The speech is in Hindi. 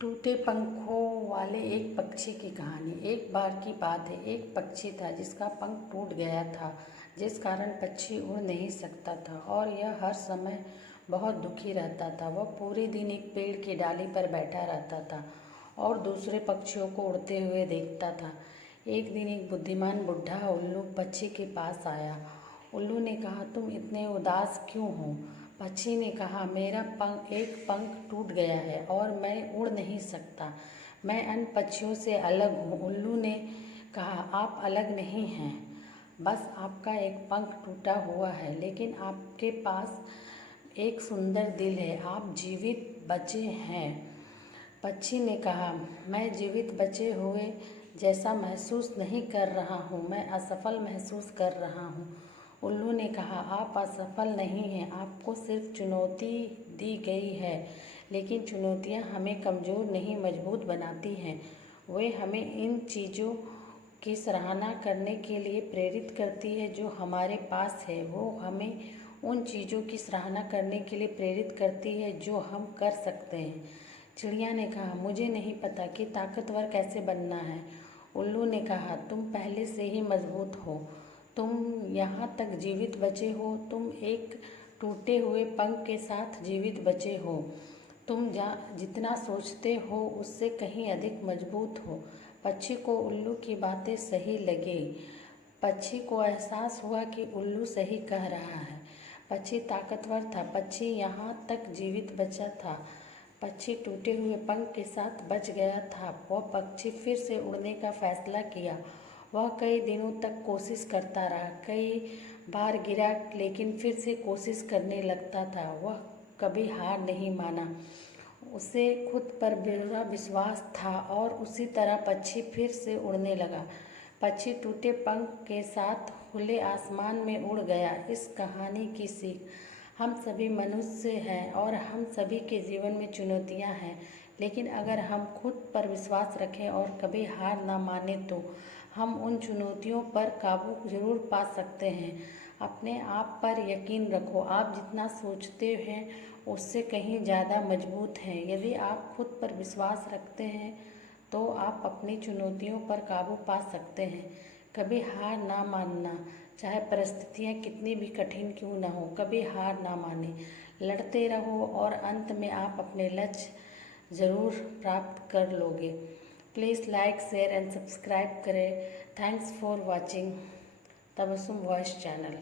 टूटे पंखों वाले एक पक्षी की कहानी। एक बार की बात है, एक पक्षी था जिसका पंख टूट गया था, जिस कारण पक्षी उड़ नहीं सकता था और यह हर समय बहुत दुखी रहता था। वह पूरे दिन एक पेड़ की डाली पर बैठा रहता था और दूसरे पक्षियों को उड़ते हुए देखता था। एक दिन एक बुद्धिमान बुढ़ा उल्लू पक्षी के पास आया। उल्लू ने कहा, तुम इतने उदास क्यों हो? पक्षी ने कहा, मेरा एक पंख टूट गया है और मैं उड़ नहीं सकता। मैं अन्य पक्षियों से अलग हूँ। उल्लू ने कहा, आप अलग नहीं हैं, बस आपका एक पंख टूटा हुआ है, लेकिन आपके पास एक सुंदर दिल है, आप जीवित बचे हैं। पक्षी ने कहा, मैं जीवित बचे हुए जैसा महसूस नहीं कर रहा हूँ, मैं असफल महसूस कर रहा हूँ। उल्लू ने कहा, आप असफल नहीं हैं, आपको सिर्फ चुनौती दी गई है, लेकिन चुनौतियाँ हमें कमज़ोर नहीं मजबूत बनाती हैं। वे हमें इन चीज़ों की सराहना करने के लिए प्रेरित करती है जो हमारे पास है। वो हमें उन चीज़ों की सराहना करने के लिए प्रेरित करती है जो हम कर सकते हैं। चिड़िया ने कहा, मुझे नहीं पता कि ताकतवर कैसे बनना है। उल्लू ने कहा, तुम पहले से ही मजबूत हो, तुम यहाँ तक जीवित बचे हो, तुम एक टूटे हुए पंख के साथ जीवित बचे हो, तुम जितना सोचते हो उससे कहीं अधिक मजबूत हो। पक्षी को उल्लू की बातें सही लगी। पक्षी को एहसास हुआ कि उल्लू सही कह रहा है। पक्षी ताकतवर था, पक्षी यहाँ तक जीवित बचा था, पक्षी टूटे हुए पंख के साथ बच गया था। वह पक्षी फिर से उड़ने का फैसला किया। वह कई दिनों तक कोशिश करता रहा, कई बार गिरा, लेकिन फिर से कोशिश करने लगता था। वह कभी हार नहीं माना। उसे खुद पर पूरा विश्वास था और उसी तरह पक्षी फिर से उड़ने लगा। पक्षी टूटे पंख के साथ खुले आसमान में उड़ गया। इस कहानी की सीख, हम सभी मनुष्य हैं और हम सभी के जीवन में चुनौतियां हैं, लेकिन अगर हम खुद पर विश्वास रखें और कभी हार ना माने तो हम उन चुनौतियों पर काबू जरूर पा सकते हैं। अपने आप पर यकीन रखो, आप जितना सोचते हैं उससे कहीं ज़्यादा मजबूत हैं। यदि आप खुद पर विश्वास रखते हैं तो आप अपनी चुनौतियों पर काबू पा सकते हैं। कभी हार ना मानना, चाहे परिस्थितियाँ कितनी भी कठिन क्यों ना हो, कभी हार ना माने, लड़ते रहो और अंत में आप अपने लक्ष्य ज़रूर प्राप्त कर लोगे। Please like, share and subscribe करें। Thanks for watching Tabassum voice channel.